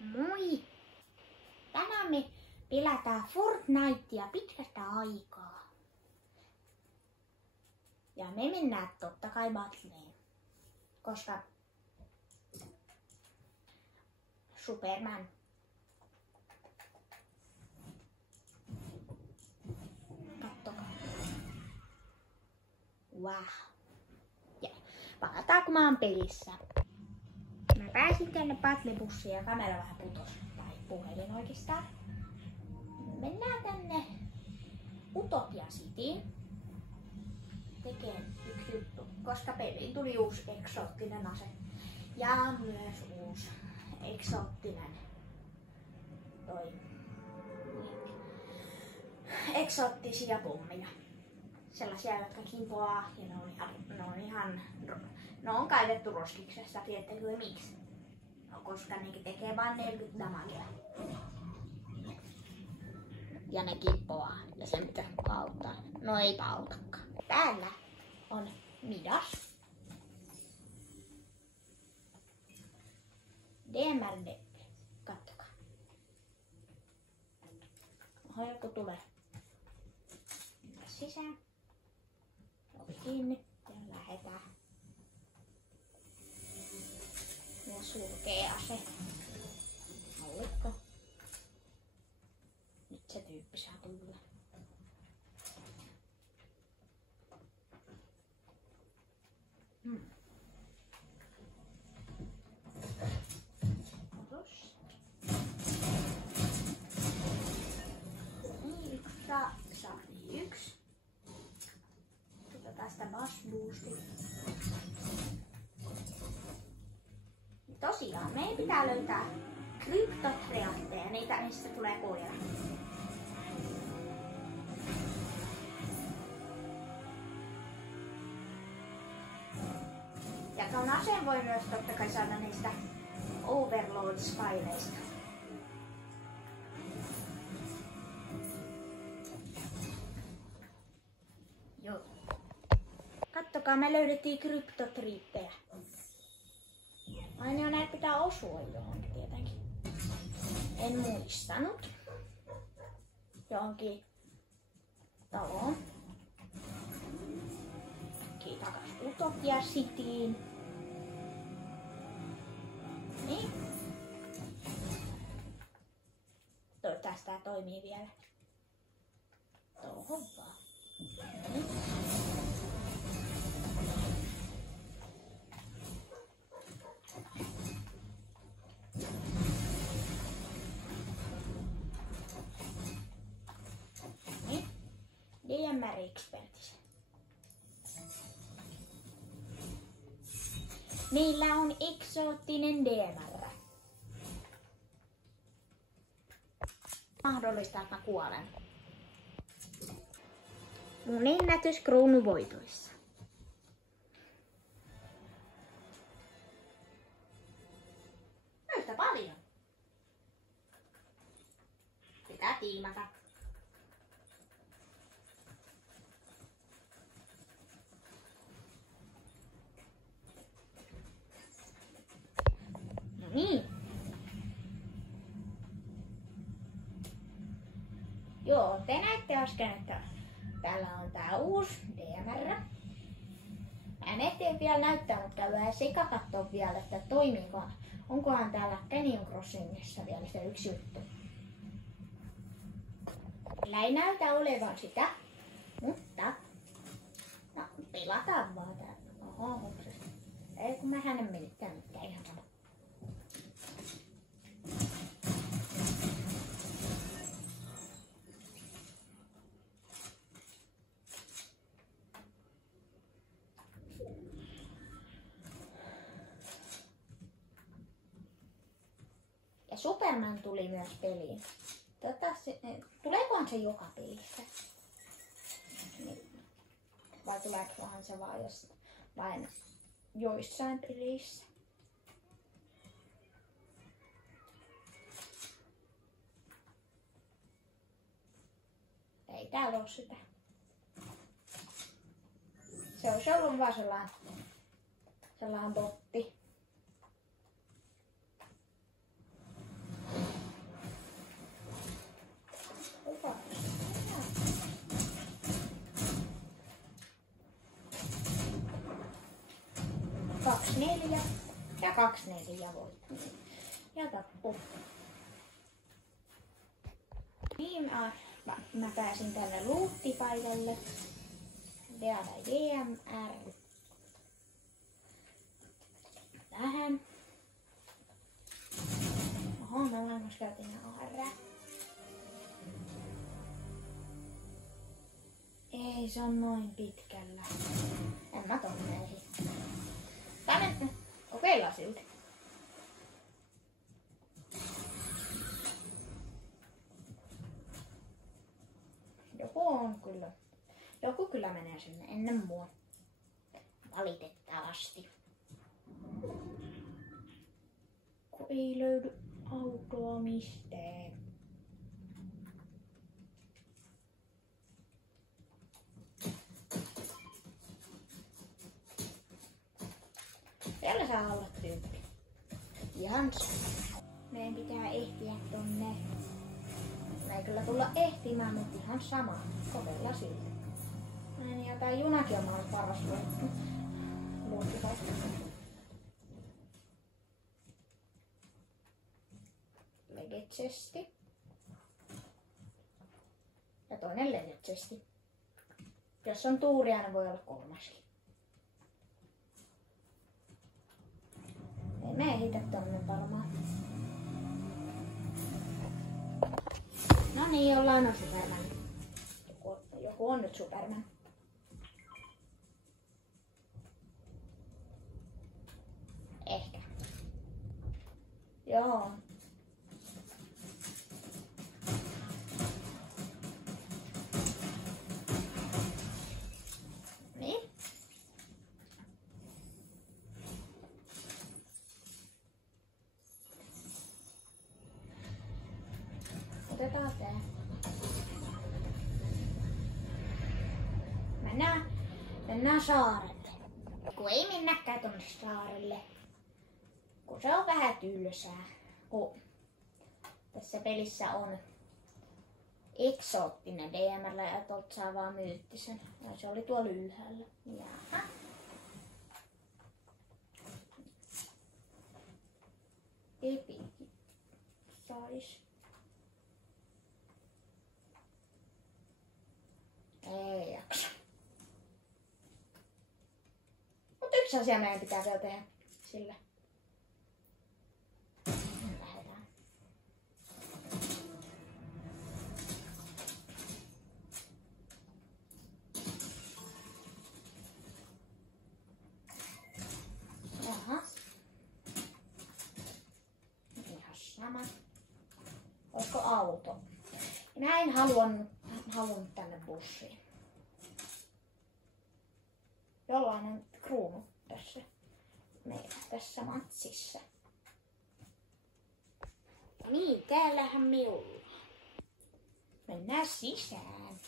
Moi! Tänään me pelätään Fortnitea pitkästä aikaa. Ja me mennään totta kai Batleen. Koska Superman. Kattokaa. Wow. Ja palataan kun mä oon pelissä. Mä pääsin tänne Battle-bussiin ja kamera vähän putosi. Tai puhelin oikeastaan. Mennään tänne Utopia Cityin. Tekee yksi juttu, koska peliin tuli uusi eksoottinen ase. Ja myös uusi eksoottinen eksoottisia pommeja. Sellaisia, jotka kimpoaa ja ne on kaivettu roskiksesta. Tiedättekö miksi? No, koska ne tekee vain 40 damagea. Ja ne kimpoaa ja sen pitää auttaa. No ei autakaan. Täällä on Midas. DMR. Kattokaa. Oho, joku tulee. Mennä sisään. Ovi kiinni ja lähetään. Ja surkea ase. Haulikko. Nyt se tyyppi saa tulla. Yksi. Otetaan sitä Bass Boostia. Tosiaan, meidän pitää löytää kryptotreatteja, niistä tulee koira. Ja tuon aseen voi myös totta kai saada niistä Overlord-spaileista. Joo. Kattokaa, me löydettiin kryptotriittejä. Aina näitä pitää osua johonkin tietenkin. En muistanut. Johonkin taloon. Takas Utopia Cityin. Niin. Toivottavasti tää toimii vielä. Tohon vaan. Niin. Niin. DMR-ekspertis. Meillä on eksoottinen DMR. Mahdollista, että mä kuolen. Mun ennätys kruunuvoitoissa. Yhtä paljon. Pitää tiimata. Niin. Joo, te näette äsken, että täällä on tää uusi DMR. Mä en ehtiä vielä näyttää, mutta käydään sekakatsoa vielä, että toimiiko. Onkohan täällä Canyon Crossingissa vielä se yksi juttu. Meillä ei näytä olevan sitä, mutta no, pelataan vaan täällä. Oho, hupsas. Ei kun mä hänen menittää mitään ihan sama. Ja Superman tuli myös peliin. Tuleekohan se joka pelissä? Vai tuleekohan se vain joissain pelissä? Ei täällä ole sitä. Se olisi ollut vaan sellainen botti. 2-4 ja 2-4 voitti. Ja tappu. Niin, mä pääsin tänne luuttipaikalle. DMR. Tähän. Oho, mä vahingossa käytin AR. Ei, se on noin pitkällä. En mä tonne ehdi. Tänne kokeillaan silti. Joku kyllä menee sinne ennen mua. Valitettavasti. Kun ei löydy autoa mistään. Siellä saa olla tyyppi. Ihan sama. Meidän pitää ehtiä tonne. Me ei kyllä tulla ehtimään, mutta ihan sama. Kokeillaan silti. Ja tää junakin on maailman paras luottipaikka. Legechesti. Ja toinen legechesti. Jos on tuuria, niin voi olla kolmaskin. Ei me ehitä tonne varmaan. No niin, ollaan on Superman. Joku on nyt Superman. Ehkä. Joo. Niin. Otetaan tää. Mennään saarelle. Kun ei mennäkään tonne saarelle. Kun se on vähän tylsää. Kun tässä pelissä on eksoottinen DMR ja tuolta saa vaan myyttisen. Ja se oli tuolla ylhäällä. Jaha. Epic sais. Ei jaksa. Mutta yksi asia meidän pitää vielä tehdä sillä. Lähdetään. Jaha. Ihan sama. Olisiko auto? Minä en halunnut tänne bussiin. Jollain on kruunu tässä matsissa. Niin, täällähän me ollaan. Mennään sisään.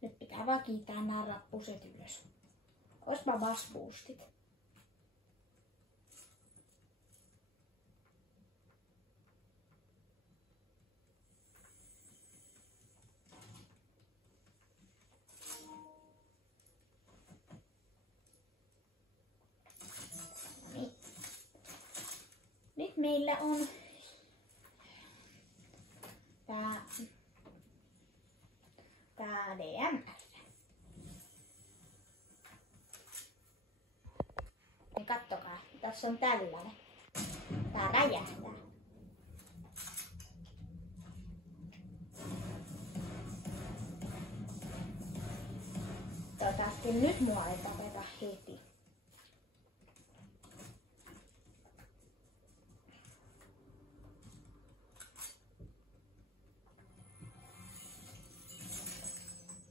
Nyt pitää vaan kiittää nämä rappuset ylös. Oispa bass boostit. Nyt meillä on tää DMR. Niin kattokaa, tässä on tällainen. Tää räjähtää. Toivottavasti nyt mua ei tapeta heti.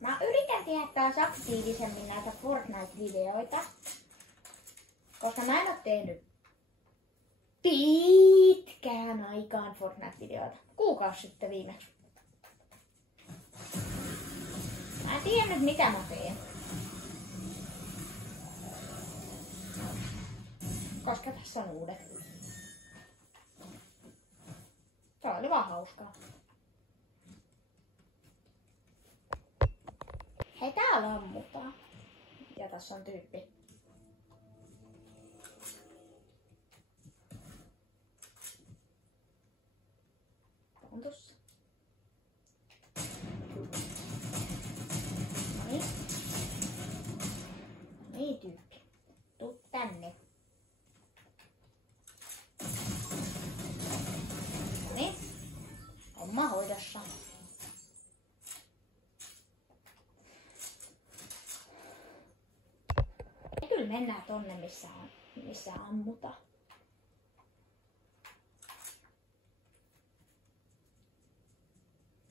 Mä yritän tehdä taas aktiivisemmin näitä Fortnite-videoita, koska mä en oo tehnyt pitkään aikaan Fortnite-videoita. Kuukausi sitten viimeksi. Mä en tiedä nyt mitä mä teen. Koska tässä on uudet. Se oli vaan hauskaa. Hei, täällä ammutaan. Ja tässä on tyyppi. mennään tonne, missä ammutaan.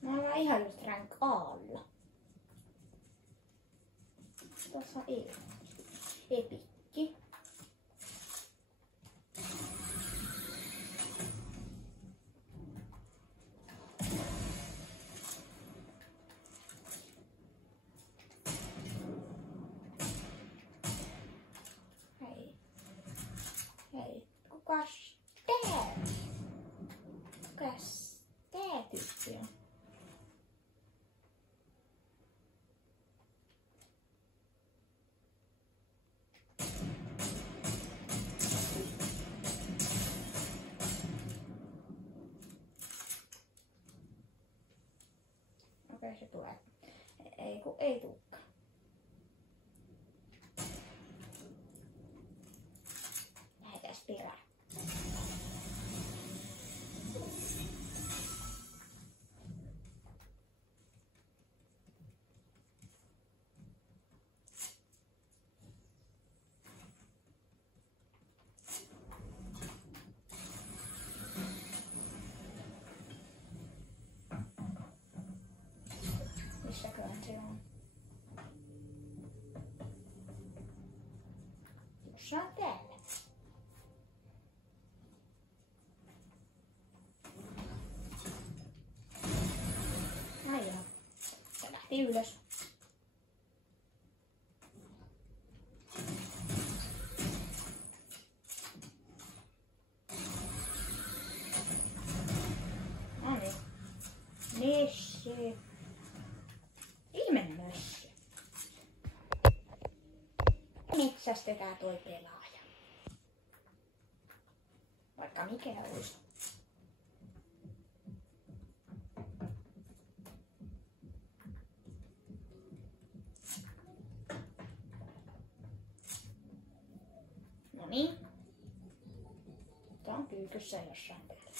Me ollaan ihan just rank A:lla. Tuossa on epikki. Hei, kukas tää? Kukas tää tyyppi on? Okei, se tulee. Ei tulekaan. Lähdetään perään. Missäköhän se on? Se on täällä. Ai joo. Se lähti ylös. No niin. Nessy. Ilmennössy. Metsästetään toi pelaaja. Vaikka mikä olisi. No niin. Tää on kyykyssä jossain päällä.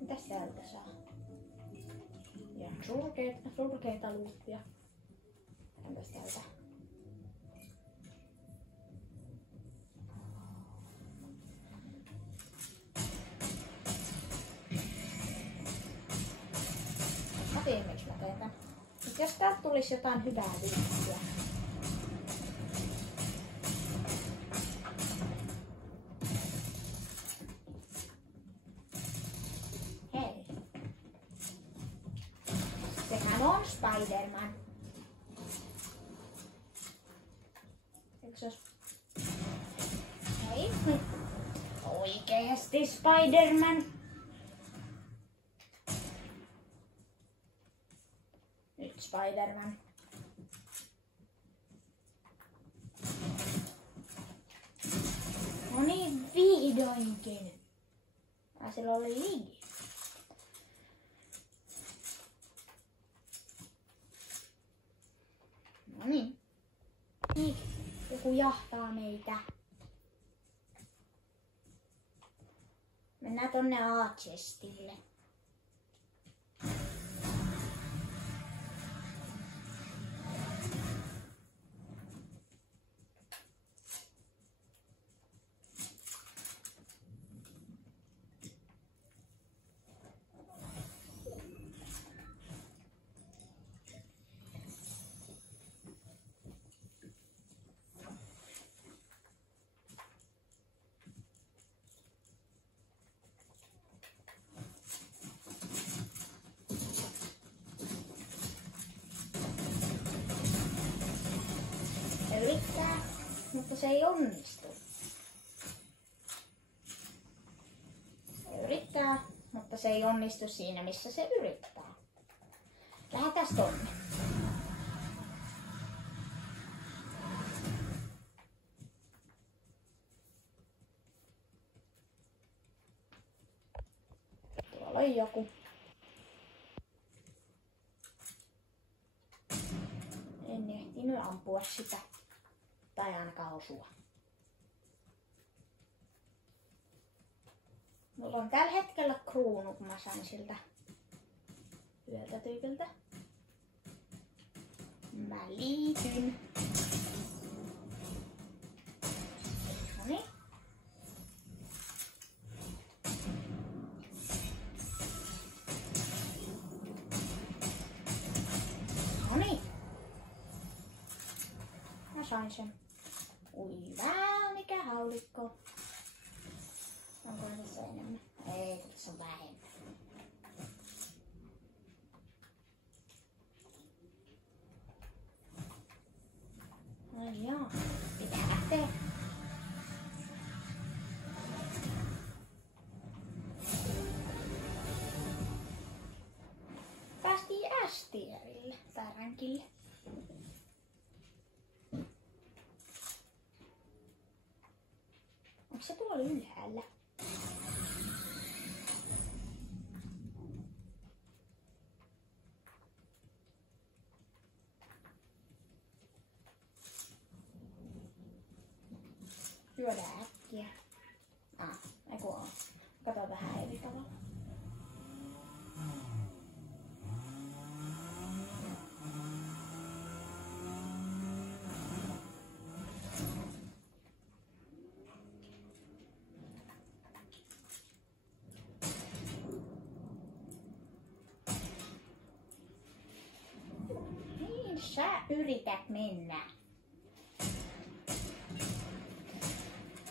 Mitäs täältä saa? Ja surkeita luuppia. Entäs täältä? Mä tiedän miksi mä teen tän. Mut jos täältä tulisi jotain hyvää viikkiä. Hei. Sehän on Spider-Man. Eikö se ois... Hei. Oikeesti Spider-Man. Nyt Spider-Man. No niin, vihdoinkin. Sillä oli ligi. No niin. Joku jahtaa meitä. Mennään tonne A-chestille. Yrittää, mutta se ei onnistu. Yrittää, mutta se ei onnistu siinä, missä se yrittää. Lähdetään tonne. Tuolla on joku. En ehtinyt ampua sitä. Tai ainakaan osua. Mulla on tällä hetkellä kruunu, kun mä sain siltä yöltä tyypiltä. Mä liityn. Noniin. Noniin. Mä sain sen. Ui mikä haulikko. Onko tässä enemmän? Ei, tässä on vähemmän. Ai joo, pitää lähteä. Päästiin S-tierille tai rankille. Onko se tuolla ylhäällä? Syödään äkkiä. Eiku on. Kato vähän eri tavalla. Niin sä yrität mennä.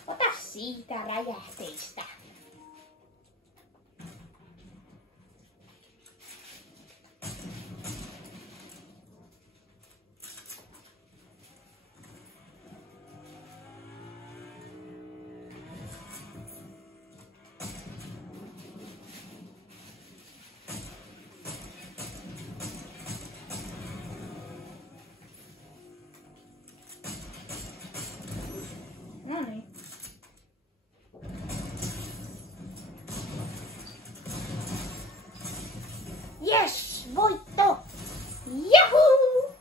Ota siitä räjähteistä. Noniin. Yes, voitto! Jahuu!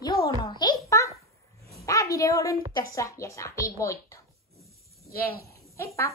Joo, no heippa! Tää video oli nyt tässä ja saatiin voitto. Jee, heippa!